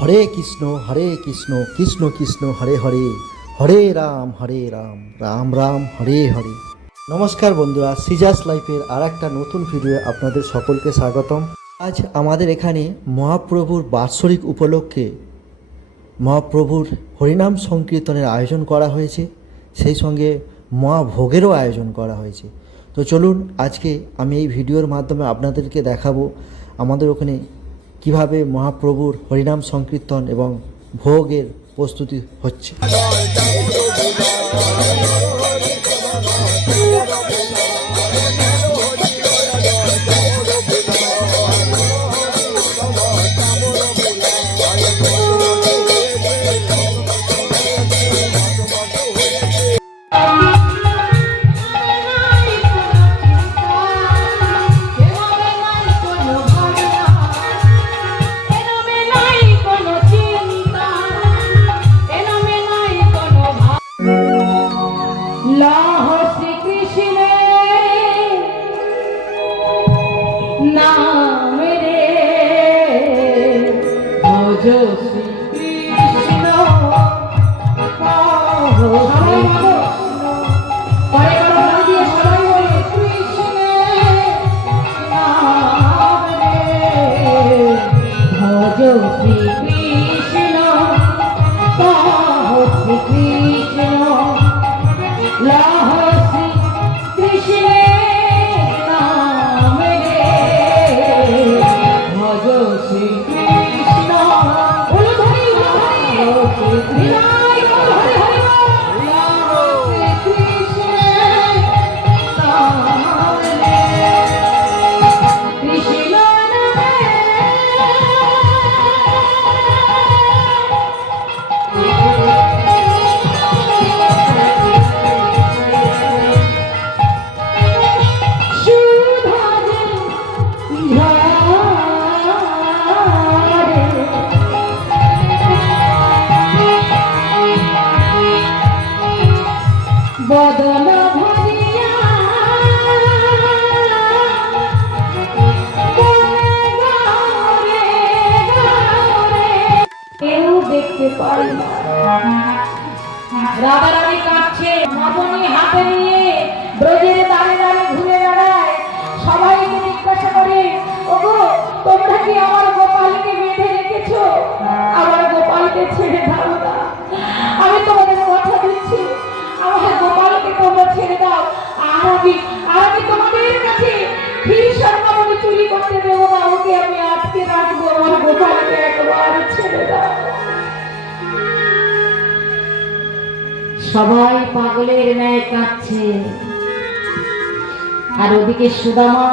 হরে কৃষ্ণ কৃষ্ণ কৃষ্ণ হরে হরে, হরে রাম রাম রাম হরে হরে। নমস্কার বন্ধুরা, সিজাস লাইফের আর একটা নতুন ভিডিও আপনাদের সকলকে স্বাগতম। আজ আমাদের এখানে মহাপ্রভুর বাৎসরিক উপলক্ষে মহাপ্রভুর হরিনাম সংকীর্তনের আয়োজন করা হয়েছে, সেই সঙ্গে মহাভোগেরও আয়োজন করা হয়েছে। তো চলুন আজকে আমি এই ভিডিওর মাধ্যমে আপনাদেরকে দেখাবো আমাদের ওখানে কিভাবে মহাপ্রভুর হরিনাম সংকীর্তন এবং ভোগের প্রস্তুতি হচ্ছে। রাগারাগি কাটছে, মদনী হাতে নিয়ে ব্রজের দাঁড়ে দাঁড়ে ঘুরে বেড়ায়। সবাইকে জিজ্ঞাসা করে, ওগো তোমরা কি আমার গোপালকে বেঁধে রেখেছো? আমার গোপালকে ছেড়ে দাও না, আমি তোমাদের কথা দিচ্ছি, আমার গোপালকে তোমরা ছেড়ে দাও। আর আমি তোমাদের কাছে ক্ষীরসারমণি চুরি করতে দেবো না, ওকে আমি আটকে রাখবো। আমার গোপালকে একবার ছেড়ে দাও। সবাই পাগলের ন্যায় কাঁদছে, আর ওদিকে সুদামা,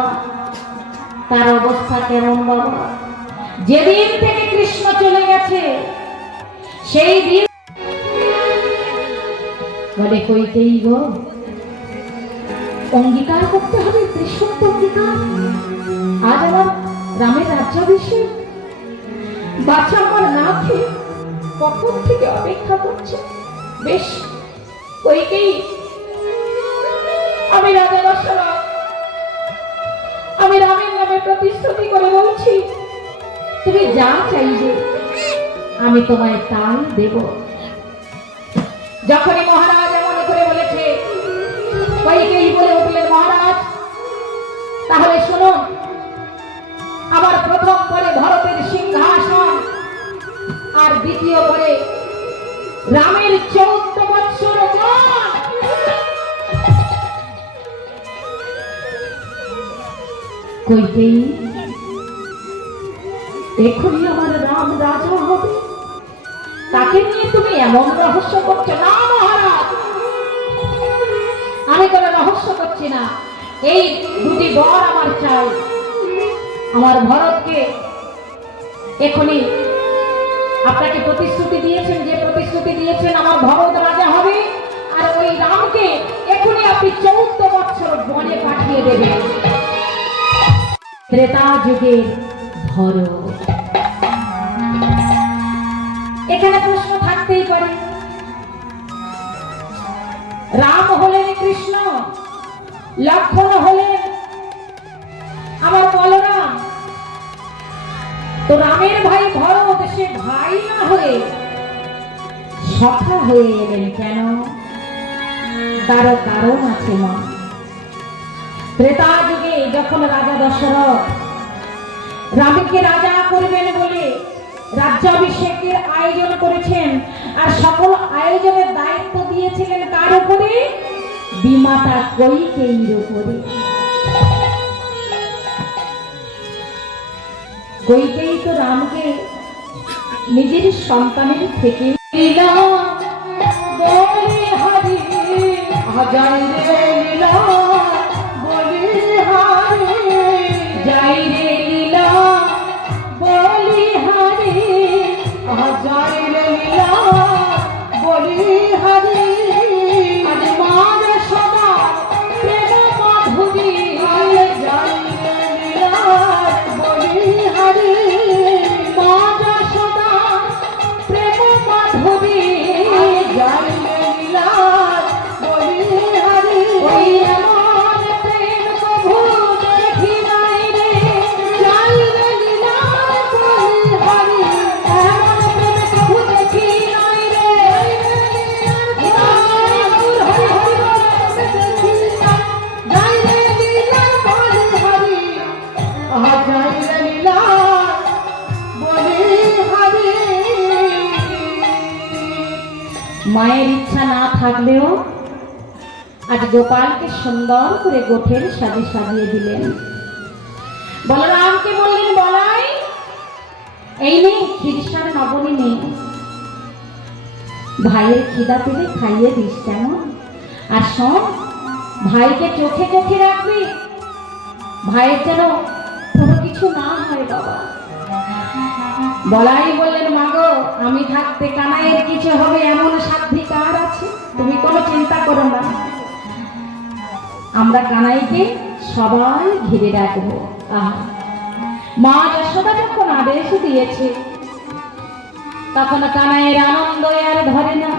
তার অবস্থা কেমন বাবা? যেদিন থেকে কৃষ্ণ চলে গেছে সেই দিন বলে, কইতেই গো অঙ্গীকার করতে হবে, কৃষ্ণ অঙ্গীকার। আজ আমার রামের রাজ্যাভিষেক, বাচ্চা আমার না খেয়ে কখন থেকে অপেক্ষা করছে। বেশ, ওইকেই আমি রাজা দশরথ, আমি রামের নামে প্রতিশ্রুতি করে বলছি, তুমি যা চাইবে আমি তোমায় তাই দেব। যখনই মহারাজ এমন করে বলেছে, ওইকেই বলে উঠলেন, মহারাজ তাহলে শুনুন, আমার প্রথম পরে ভরতের সিংহাসন, আর দ্বিতীয় পরে রামের 14 বৎসর কইতেই এখনই আমার রাম রাজা হবে, তাকে নিয়ে তুমি এমন রহস্য করছো? না মহারাজ, আমি কোনো রহস্য করছি না, এই দুটি বর আমার চাই। আমার ভরতকে এখনই আপনাকে প্রতিশ্রুতি দিয়েছেন, যে প্রতিশ্রুতি দিয়েছেন আমার ভরত রাজা হবে, আর ওই রামকে এখনই আপনি 14 বছর বনে পাঠিয়ে দেবেন। ত্রেতা যুগের ভরত। এখানে প্রশ্ন থাকতেই পারে, রাম হলেন কৃষ্ণ, লক্ষণ হলেন আমার বলরাম, তো রামের ভাই ভরত, সে ভাই সখা হয়ে এলেন কেন? তারও কারণ আছে মা। ত্রেতা যুগে যখন রাজা দশরথ রামকে রাজা করবেন বলে রাজ্যাভিষেকের আয়োজন করেছেন, আর সকল আয়োজনের দায়িত্ব দিয়েছিলেন কার উপরে? বিমাতা কইকেয়ীর উপরে। কইকেয়ী তো রামকে নিজের সন্তানের থেকে মায়ের ইচ্ছা না থাকলেও আজ গোপালকে সুন্দর করে গোঠের সাজে সাজিয়ে দিলেন। বলরামকে বললেন, বলাই এই নেই খিরসার নবনী নেই, ভাইয়ের খিদা পেলে খাইয়ে দিস কেমন? আর শোন, ভাইকে চোখে চোখে রাখবি, ভাইয়ের যেন কোনো কিছু না হয় বাবা। বলাই বললেন, মাগো আমি থাকতে কানাইয়ের কিছু হবে এমন সাধ্যি কার আছে? তুমি কোনো চিন্তা করো না, আমরা কানাইকে সবাই ঘিরে রাখবো। মা যশোদা যখন আদেশ দিয়েছে তখন কানাইয়ের আনন্দ আর ধরে না।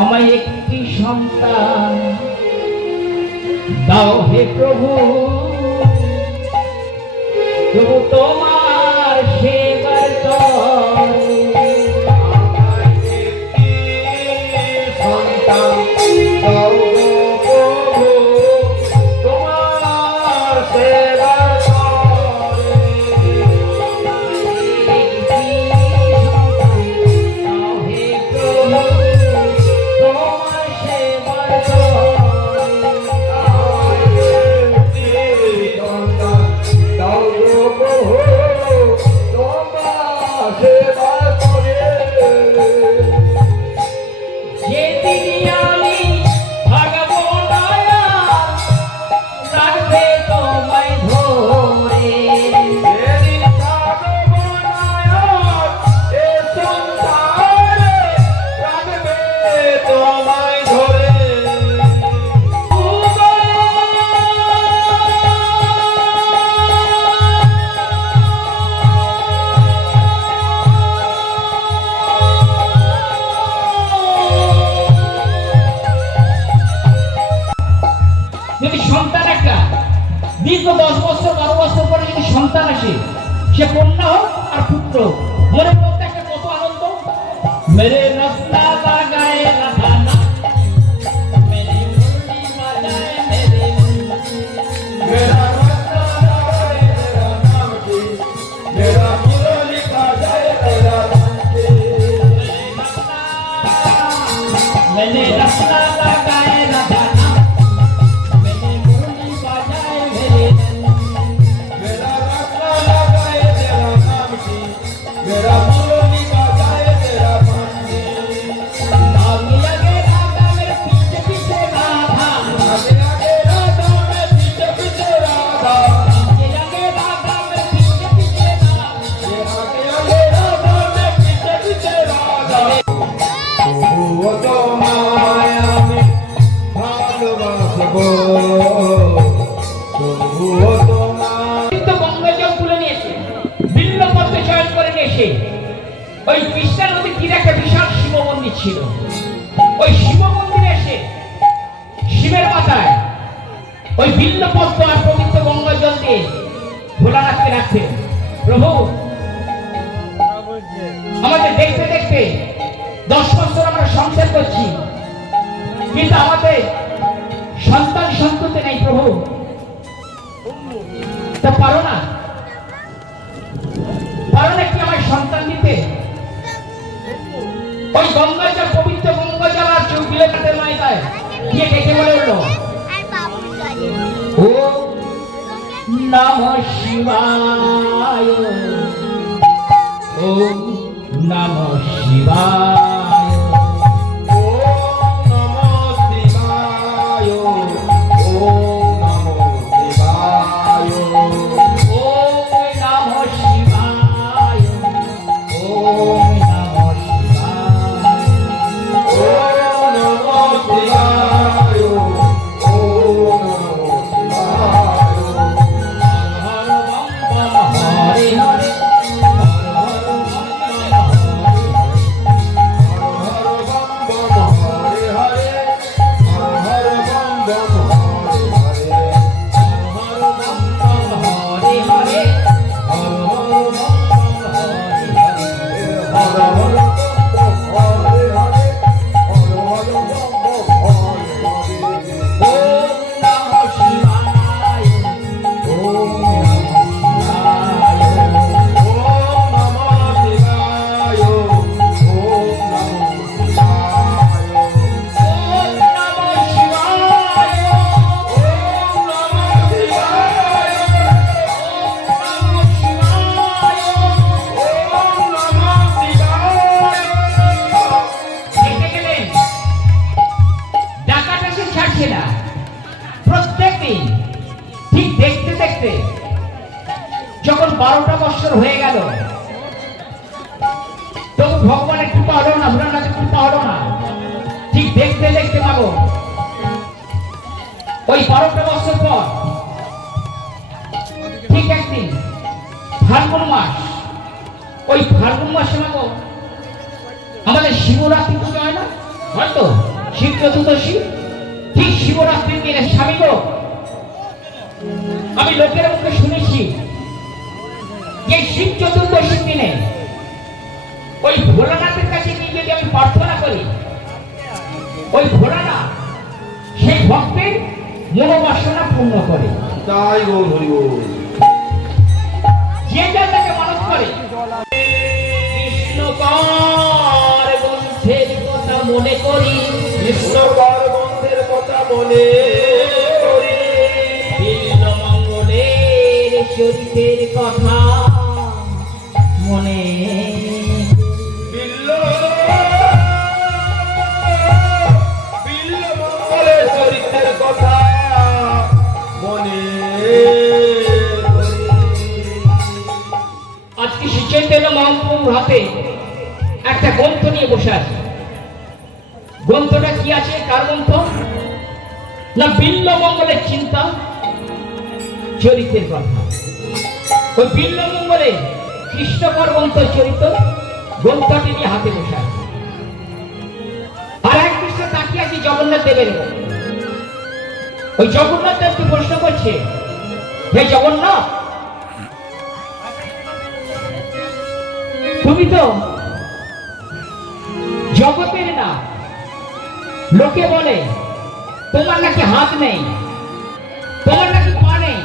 আমায় একটি সন্তান দাও হে প্রভু, প্রভু তোমার সেবার সন্তান দাও প্রভু, তোমার সেবার দীর্ঘ 10 বছর 12 বছর পরে যদি সন্তান আসে, সে কন্যা হোক আর পুত্র, মনে মধ্যে একটা কত আনন্দ। মেরে রাস্তা লাগায় রাধানা, মেরে মুরলি বাজায় মেরে, মেরা রাস্তা লাগায় মেরা নাম কি, মেরা মুরলি বাজায় মেরা নাম কি, तेरा मुरली बजाए तेरा बंसी आगे आगे राधा मेरे पीछे पीछे राधा आगे आगे राधा मैं पीछे पीछे राधा आगे आगे राधा मेरे पीछे पीछे राधा आगे आगे राधा मैं पीछे पीछे राधा तबुओ তোমায় আমি ভালোবাসবো তবুও তোমায় কিন্তু গঙ্গাজল তুলে নিয়েছে বিল্লপত্র চয়ন করে নিয়েছে ওই কৃষ্ণা নদীর তীরে একটা বিশাল শিব মন্দির ছিল ওই শিব মন্দিরে এসে শিবের মাথায় ওই বিল্লপত্র আর পবিত্র গঙ্গাজল দিয়ে ভোলানাথকে রাখতেন প্রভু আমাদের দেখতে দেখতে 10 বছর আমরা সংসার করছি কিন্তু আমাদের সন্তান সন্ততি নেই প্রভু তা পারো না কি আমার সন্তান দিতে ওই গঙ্গাজল পবিত্র গঙ্গাজল আর চৌকিলে কাটে নাই তাই গিয়ে ডেকে বলে উঠলো ও নমঃ শিবায় ও নমঃ শিবায় ওম নমঃ শিবায় ওম নমঃ শিবায় ওম নমঃ শিবায় ওম নমঃ শিবায় ওম নমঃ শিবায় ওম নমঃ শিবায় হর বম বম হরে হরে যখন 12টা বছর হয়ে গেল তবু ভগবানের কৃপা হলো না ভোলানাথের কৃপা হলো না ঠিক দেখতে দেখতে মাগো ওই 12টা বছর পর ঠিক একদিন ফাল্গুন মাস ওই ফাল্গুন মাসে মাগো আমাদের শিবরাত্রি পুজো হয় না হয়তো শিব চতুর্দশী ঠিক শিবরাত্রির দিনে স্বামী গো আমি লোকের মুখে শুনেছি যে শিব চতুর্দশীর দিনে ওই ভোলানাথের কাছে গিয়ে যদি আমি প্রার্থনা করি ওই ভোলানাথ সেই ভক্তের মনোবাসনা পূর্ণ করে তাই বল হরি বল যে যাকে মানত করে কৃষ্ণকর গ্রন্থের কথা মনে করি কৃষ্ণকর বন্ধের কথা মনে করি মঙ্গলের চরিত্রের কথা মনে মঙ্গলের চরিত্রের কথা মনে আজকে শ্রী চৈতন্য মহাপ্রভুর হাতে একটা গ্রন্থ নিয়ে বসে আছে গ্রন্থটা কি আছে কার গ্রন্থ না বিল্লমঙ্গলের চিন্তা চরিত্রের কথা ওই বিল্লমঙ্গলে কৃষ্ণকর গ্রন্থ চরিত্র গ্রন্থটি নিয়ে হাতে বসে আছে আর এক কৃষ্ণ তাকিয়ে আছে জগন্নাথ দেবের ওই জগন্নাথ দেবকে প্রশ্ন করছে হে জগন্নাথ তুমি তো জগতের না লোকে বলে তোমার নাকি হাত নেই তোমার নাকি পা নেই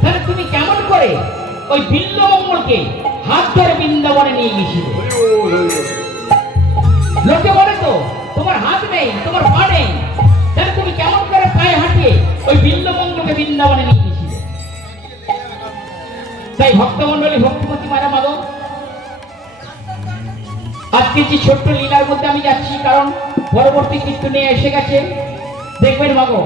তাহলে তুমি কেমন করে ওই বিল্লমঙ্গলকে হাত ধরে বৃন্দাবনে নিয়ে গেছিলে লোকে বলে তো তোমার হাত নেই তোমার পা নেই তাহলে তুমি কেমন করে পায়ে হাঁটিয়ে ওই বিল্লমঙ্গলকে বৃন্দাবনে নিয়ে গেছিলে তাই ভক্তমন্ডলী ভক্তিমতী মারা মাগো আজকে যে ছোট্ট লীলার মধ্যে আমি যাচ্ছি, কারণ পরবর্তী কীর্তনে এসে গেছে। দেখবেন মাগো